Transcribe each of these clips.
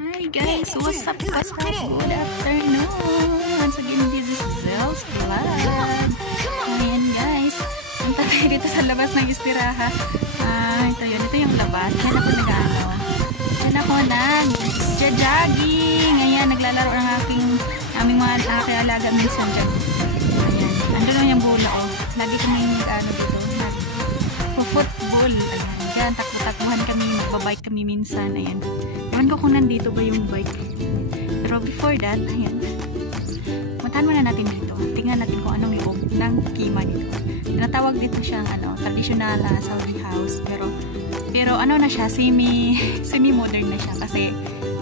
Hi guys, what's up? Good afternoon. Once again, this is Zel's Vlog. Ayan guys, punta tayo dito sa labas ng istiraha. Ito yun, ito yung labas. Yan ako nag-ano. Yan ako nag-jogging. Ayan, naglalaro ng aming mga alaga minsan dyan. Ayan, andun lang yung bola ko. Lagi kami nag-ano dito, nag-football. Ayan, dyan, takbo-takbuhan kami, magbabike kami minsan. Ayan. Ewan ko kung nandito ba yung bike. Pero before that, ayan. Matahan muna natin dito. Tingnan natin kung anong loob ng kima nito. Tinatawag dito siyang traditional Saudi house. Pero ano na siya, semi-modern na siya. Kasi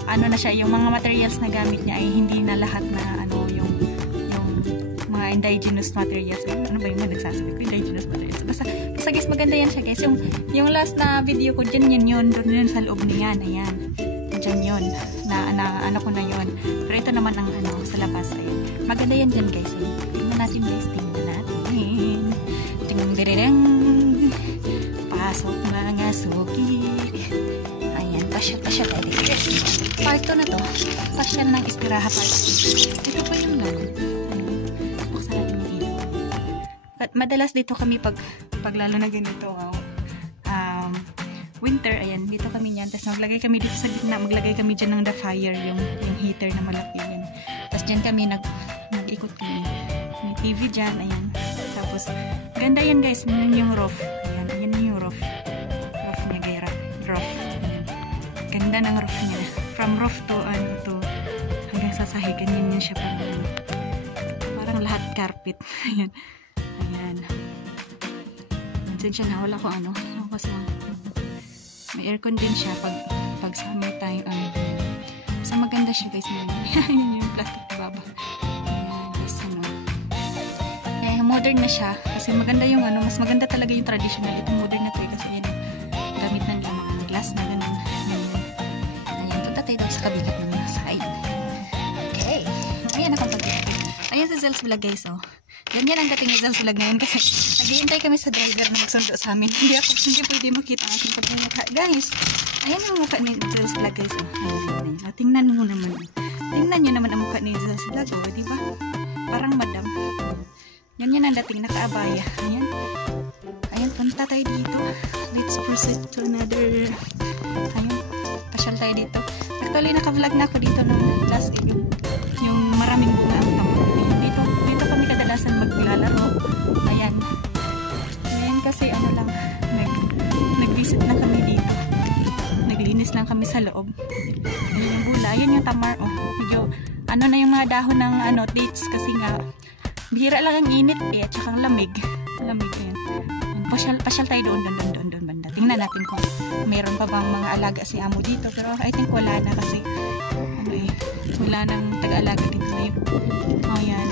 ano na siya, yung mga materials na gamit niya ay hindi na lahat na yung mga indigenous materials. Ano ba yung nagsasabi ko? Indigenous materials. Basta guys, maganda yan siya guys. Yung last na video ko dyan, yun. Doon yun sa loob niyan. Ayan. Dyan yun. Ano ko na yun. Pero ito naman ang sa labas. Ayan. Maganda yan dyan guys. Ayan. Tingnan natin guys. Tingnan natin. Tingnan direng. Pasok mga suki. Ayan. Pasyal tayo dito. Part 2 na to. Pasyal ng istiraha part. Ito pa yung lang. Buksan natin yung dito. But madalas dito kami pag lalo na ganito. Winter, ayan, dito kami niyan. Tapos maglagay kami dito sa gitna, maglagay kami dyan ng the fire, yung heater na malaki yan. Tapos dyan kami nag-ikot kami. May TV dyan, ayan. Tapos, ganda yan guys, yun yung roof. Ayan, yan yung roof. Roof niya, gaya, roof. Ayan. Ganda ng roof niya. From roof to hanggang sa sahig, ganyan yun siya parang lahat carpet. Ayan. Ayan. Minsan siya nawala ko kasi may aircon din siya pag summer time. So maganda siya guys. Yun yung plastic na baba. Ayan guys, Kaya modern na siya. Kasi maganda yung mas maganda talaga yung traditional. Itong modern na to kasi yan gamit ng mga glass na ganun. Ayan, punta tayo sa kabilang ng mga side. Okay. Ayan ako pag-edit. Ayan si Zel's Vlog guys. Ganyan ang dating ni Zel's Vlog ngayon kasi naghihintay kami sa driver na magsundo sa amin. Hindi pwede makita ang aking pagmumukha. Guys, ayan yung mukha ni Zel's Vlog guys. Ayan. Tingnan mo naman. Tingnan nyo naman ang mukha ni Zel's Vlog. Diba? Parang madam. Ganyan ang dating nakaabaya. Ayan. Ayan, punta tayo dito. Let's proceed to another. Ayan. Pasyal tayo dito. Actually, naka-vlog na ako dito nung last video. Yung maraming bunga ang tamang. Dito kami kadalasan maglalaro. Ayan. Ayan kasi nag-visit na kami dito. Naglinis lang kami sa loob. Ayan yung bula. Ayan yung tamar. Medyo, na yung mga dahon ng dates kasi nga bihira lang ang init at saka ang lamig. Lamig ayan. Pasyal tayo doon banda. Tingnan natin kung mayroon pa bang mga alaga si amo dito. Pero I think wala na kasi wala nang taga-alaga dito ngayon. Ayan.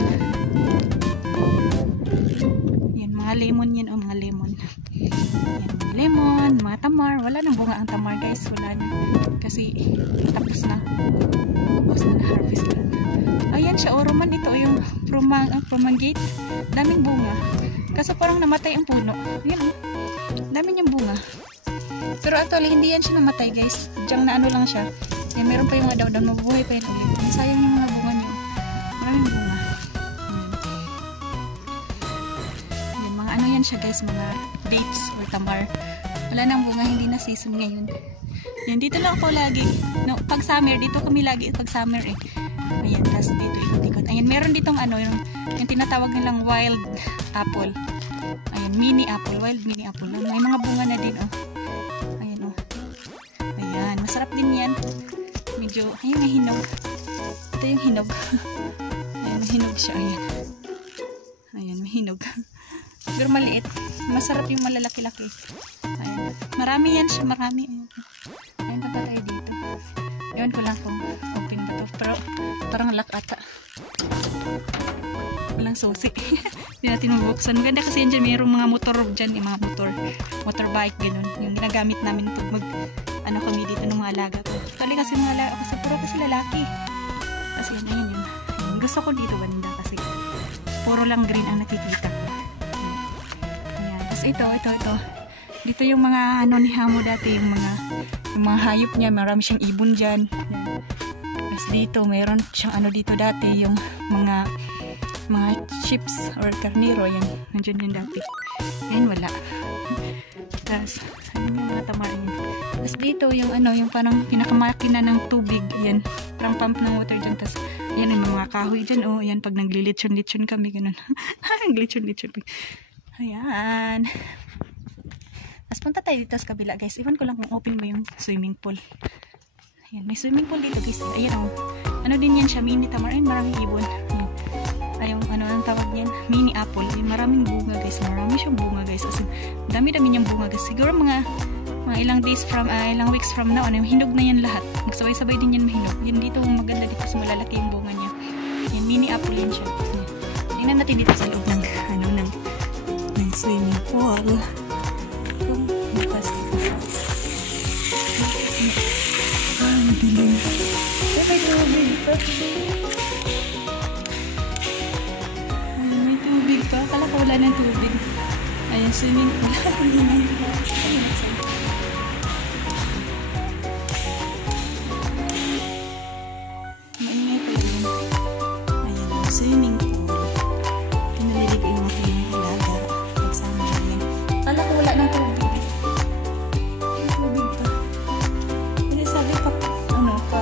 Yan, mga lemon yan. Mga lemon. Yan, lemon, mga tamar. Wala nang bunga ang tamar guys. Wala na. Kasi tapos na harvest na. Ayan siya. Roman ito yung promangate. Daming bunga. Kasi parang namatay ang puno. Yan. Dami niyang bunga. Pero actually, hindi yan siya namatay guys. Diyan na lang siya. Yan, meron pa yung mga daw mabubuhay pa yun ulit. Sayang yung mga bunga niyo. Maraming bunga. Yan, mga yan siya guys, mga dates or tamar. Wala nang bunga, hindi na season ngayon. Yan, dito lang ako lagi. No, pag summer, dito kami lagi pag summer Ayan, tapos dito ikot-ikot. Ayan, meron ditong yung tinatawag nilang wild apple. Ayan, mini apple, wild mini apple. May mga bunga na din Ayan Ayan, masarap din yan. Medyo, ayun may hinog. Ito yung hinog. Ayan, may hinog siya. Ayan, may hinog. Pero maliit. Masarap yung malalaki-laki. Ayan. Marami yan siya, marami. Ayan, punta tayo dito. Ewan ko lang kung open ba ito. Pero, parang lock ata. Walang susi. Hindi natin mabuksan. Maganda kasi yan dyan. Mayroong mga motor dyan. Yung mga motorbike, ganun. Yung ginagamit namin pag kami dito ng mga alaga ko. Kali kasi mga alaga kasi puro kasi lalaki. Kasi yan yun. Gusto ko dito banda kasi puro lang green ang nakikita ko. Ayan. Tapos ito. Dito yung mga ni Hamo dati, yung mga yung mga hayop niya, marami siyang ibon dyan. Tapos dito, mayroon siyang ano dito dati, yung mga chips or karniro, yan. Nandiyan yun dati. Ngayon wala. Tapos, ano yung mga tamarin yun. Tapos dito, yung ano, yung parang pinakamakina ng tubig, yan. Parang pump ng water dyan. Tapos, yan yung mga kahoy dyan. Oh, yan, pag naglilitsyon-litsyon kami, ganun. Naglitsyon-litsyon. Ayan. Tapos punta tayo dito sa kabila, guys. Iwan ko lang kung open ba yung swimming pool. Ayan, may swimming pool dito, guys. Ayan, oh. Ano din yan siya, mini tamarin, maraming ibon. Ayan. Ayong, ano ang tawag yan? Mini apple. Ayan, maraming bunga, guys. Marami siyang bunga, guys. As in, dami-dami niyang bunga, guys. Siguro mga ilang days from, ilang weeks from now, ano, hinog na yan lahat. Magsabay-sabay din yan mahinog. Yan dito, maganda dito sa malalaki yung bunga niya. Ayan, mini apple yan siya. Ayan. Tingnan natin dito sa loob ng, ng swimming pool. May tubig pa. Akala ko wala ng tubig. Ayan, swimming pool. Maingay pa yun. Ayan, swimming pool. Pinaliligo yung aking alaga. Pagsama yan. Akala ko wala ng tubig. May tubig pa. Hindi sabi pa, ano pa.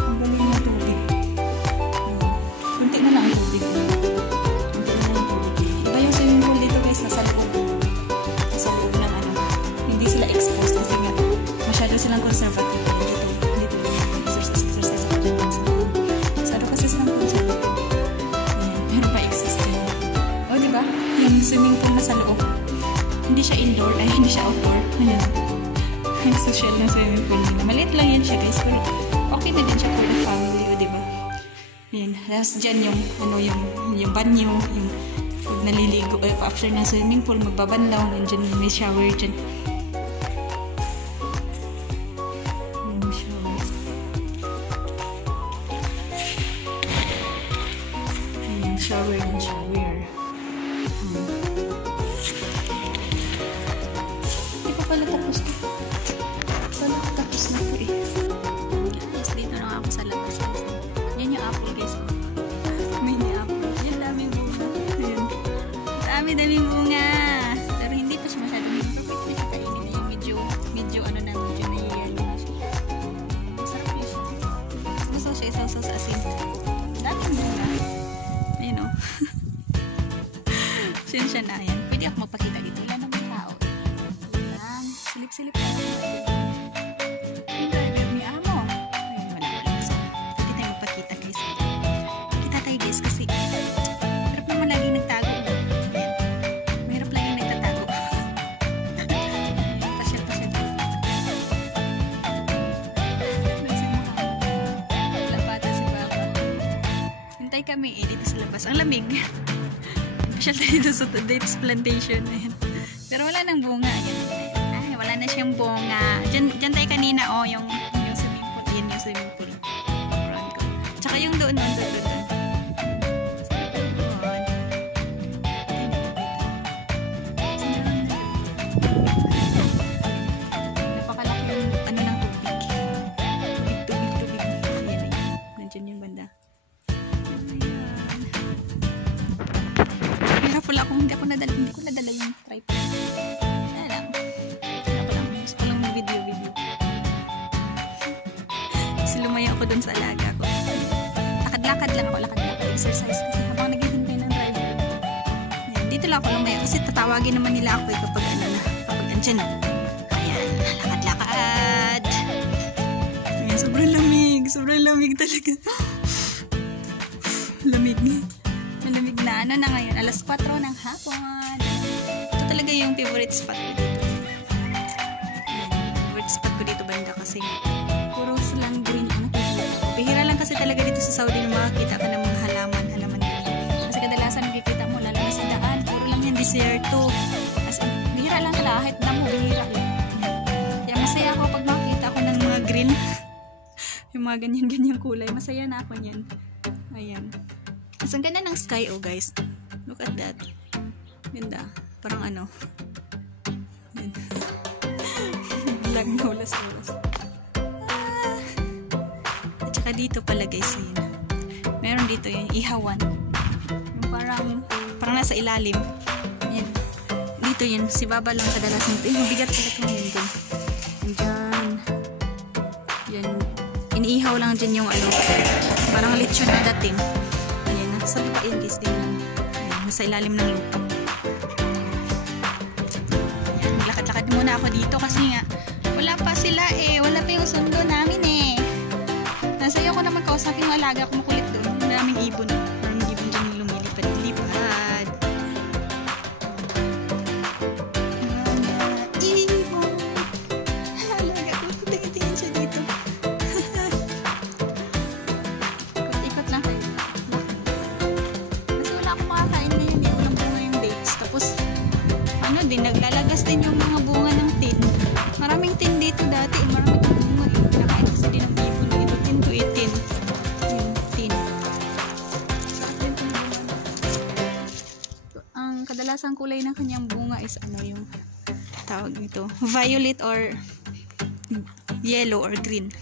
Ang galing ng tubig. Kunti na lang ang tubig. Kunti na lang ang tubig. Iba yung swimming pool dito, guys, nasa loob. Nasa loob ng ano. Hindi sila exposed kasi nga masyado silang conservative. Dito yung exercise ako dyan. Masyado kasi silang conservative. Ayan, pero pa existing. O, diba? Yung swimming pool nasa loob. Hindi siya indoor, ay hindi siya outdoor. Ayan. Ang social na swimming pool nila. Maliit lang yan siya, guys, pero okay na din siya for the family, o diba? Ayan. Tapos dyan yung, ano, yung banyo, yung pag naliligo, after ng swimming pool, magbabanlaw, nandiyan may shower dyan. Yung shower. Ayan, shower and shower. Hindi pa pala tapos to. Tapos na po eh. Yes, dito na ako sa labas. Yan yung apple, guys. Mini apple. Yan, daming bunga. Ayan. Dami-daming bunga. Pero hindi pa siya masyadong bunga. Pero pwede kainin na yung medyo naiyan na siya. Masarap yun siya. Gusto siya isaw-saw sa asin. Daming bunga. Ayun o. Siya na. Ayan. Pwede ako magpakita dito. Wala naman tao. Ayan. Silip-silip na. Kami dito sa labas. Ang lamig. Pasyal tayo dito sa dates plantation. Ayan. Pero wala nang bunga. Ayan. Ay, wala na siyang bunga. Diyan tayo kanina, oh, yung swimming pool. Yan yung swimming pool. Tsaka yung doon. Napakalaki yung ano ng tubig. Tubig. Ayan. Nandiyan yung banda. Hindi ko nadala yung tripod. Ayan lang. Gusto ko lang video. Kasi lumaya ako dun sa alaga ko. Lakad-lakad lang ako. Exercise kasi habang naghihintay ng driver. Ayan, dito lang ako lumaya kasi tatawagin naman nila ako kapag ano na. Kapag andyan na. Ayan, lakad-lakad. Ayan, sobrang lamig talaga. Lamig na ano na ngayon, alas 4 ng hapon. Ito talaga yung favorite spot ko dito. Favorite spot ko dito banda kasi puro silang green ang nakikita. Bihira lang kasi talaga dito sa Saudi na makakita ka ng mga halaman kasi kadalasan nakikita mo lalo na sa daan, puro lang yan desierto. Kasi bihira lang kahit damo, bihira lang. Kaya masaya ako pag makakita ako ng mga green. Yung mga ganyan-ganyan kulay, masaya na ako niyan. Ayan. As ang ganda ng sky, oh guys. Look at that. Ganda. Parang ano. Talagang naulas-ulas. At saka dito pala guys, ayun. Meron dito yung ihawan. Yung parang nasa ilalim. Ayan. Dito yun, si Baba lang kadalasan dito. Yung bigat sa ito yun dun. Andyan. Yan. Iniihaw lang dyan yung ano, parang lechon na dating. Ayan, nasa baba yun guys. Ayan, nasa ilalim ng lupa. Ayan, lakad-lakad muna ako dito kasi nga, wala pa sila eh. Wala pa yung sundo namin eh. Nasayo ko naman kausapin yung alaga ko makulit doon. Maraming ibon. Maraming ibon dyan yung lumilipad-lipad. Mga ibon. Alaga ko. Tingin-tingin siya dito. Ikot lang kayo. Kasi wala akong makakain na yun eh. Walang bunga yung dates. Tapos, ano din, naglalagas din yung mga bunga ng tin. Maraming tin dito dati. Maraming bunga eh. Nakain kasi din ng ibon. Ito, tin to itin. Yung tin. Ang kadalasang kulay ng kanyang bunga is ano yung tawag nito. Violet or yellow or green.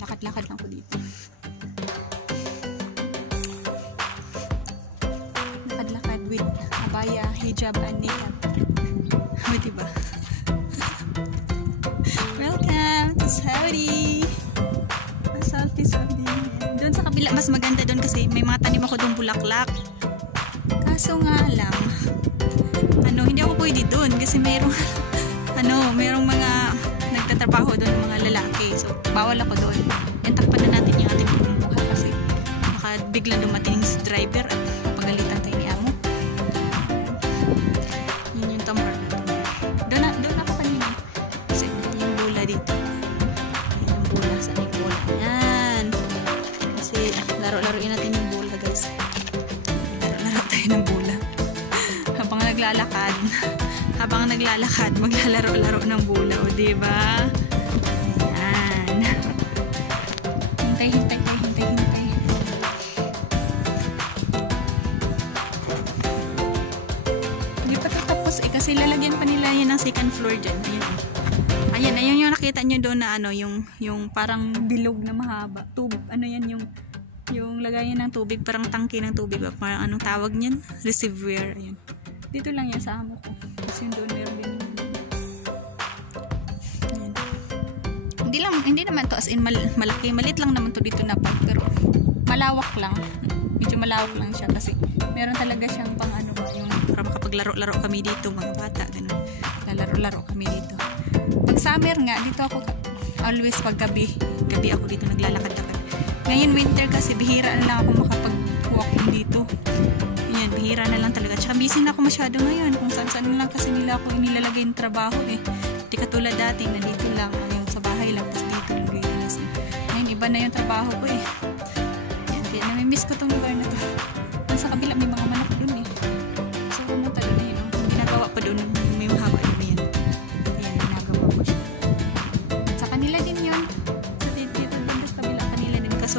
Lakad-lakad lang ko dito. Lakad-lakad with abaya, hijab, and niqab. O, diba? Welcome to Saudi! Saudi. Doon sa kabila, mas maganda doon kasi may mga tanim ako doon bulaklak. Kaso nga lang, hindi ako pwede doon kasi merong mga nagtatrabaho doon, mga lalaki. So, bawal ako doon. Yan, takpan na natin yung ating pagmumukha kasi baka biglang dumating si driver at pagalitan tayo ni amo. Yun yung tambar dito. Doon ako kanina. Kasi yung bola dito. Ayan yung bola. Saan yung bola? Ayan. Kasi laro-laruin natin yung bola guys. Laro-laro tayo ng bola. Habang naglalakad, maglalaro-laro ng bola. O diba? Ayan. Hintay. Hindi pa tapos eh, kasi lalagyan pa nila yan ng second floor dyan. Ayan, yung nakita nyo doon na yung parang bilog na mahaba. Yung lagayan ng tubig, parang tangke ng tubig. Parang anong tawag niyan? Reservoir. Ayan. Dito lang yan sa amo ko. Kasi yung doon meron din. Ayan. Hindi naman to as in malaki. Malit lang naman to dito na pag. Pero malawak lang. Medyo malawak lang siya kasi meron talaga siyang pang yung para makapaglaro-laro kami dito mga bata. Ganun. Lalaro-laro kami dito. Pag summer nga, dito ako always pag gabi ako dito naglalakad-lakad. Ngayon winter kasi bihira na lang ako makapag-walking dito. Ayan, bihira na lang talaga. Tsaka busy na ako masyado ngayon. Kung saan-saan lang kasi nila ako inilalagay yung trabaho eh. Di katulad dati, nandito lang. Ngayon sa bahay lang, tapos dito lang ganyan. Ngayon, iba na yung trabaho ko eh. Ayan, kaya namimiss ko tong lugar na to. Sa kabila, may mga manok dun eh. So, pumunta doon na yun. Ginagawa pa doon, may mahaba yun na yan. Ayan, ginagawa ko siya. At sa kanila din yun. So, dito doon sa kabila, kanila din. Kaso,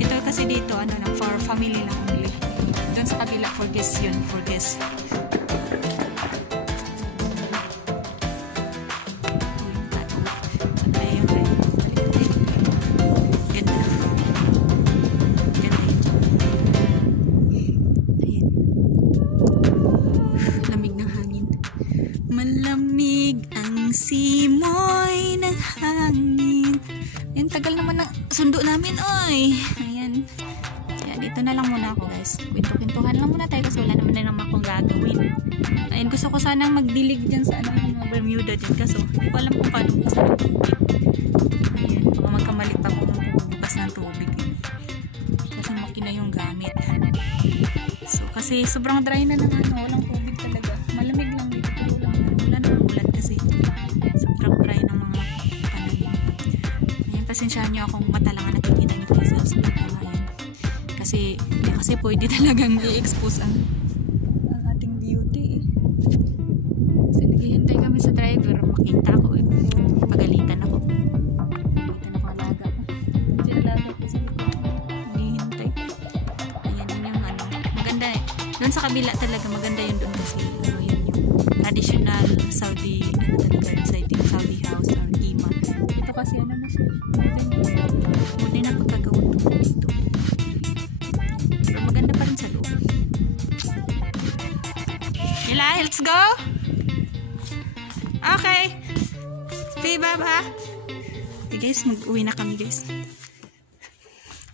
ito kasi dito, for family lang only. Doon sa kabila, for guests yun, for guests. Malamig ang simoy ng hangin. Yan, tagal naman ng sundo namin, oy. Ayan. Kaya dito na lang muna ako, guys. Kwento-kwentuhan lang muna tayo kasi wala naman na naman akong gagawin. Ayan, gusto ko sanang magdilig dyan sa mga Bermuda din. Kaso, hindi ko alam kung paano bukas ng tubig. Ayan, kung magkamali pa kung bukas ng tubig. Kasi makina yung gamit. So, kasi sobrang dry na naman. Walang tubig talaga. Malamig lang dito. Ulan kasi sobrang dry ng mga pananim. Ayan, pasensyahan nyo akong mata lang ang nakikita nyo kasi sa ayan. Kasi pwede talagang i-expose ang ating beauty eh. Kasi naghihintay kami sa driver, makita ko eh. Pagalitan ako alaga ko. Hindi alaga ko sa naghihintay. Ayan yung maganda eh. Doon sa kabila talaga maganda yun doon kasi yun yung traditional Saudi ano talaga Saudi house or ima. Ito kasi ano na siya. Hindi na pagkagawa dito. Pero maganda pa rin sa loob. Yala, let's go! Okay. Okay, baba. Okay guys, mag-uwi na kami guys.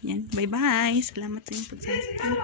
Yan, bye-bye. Salamat sa inyong pagsasama.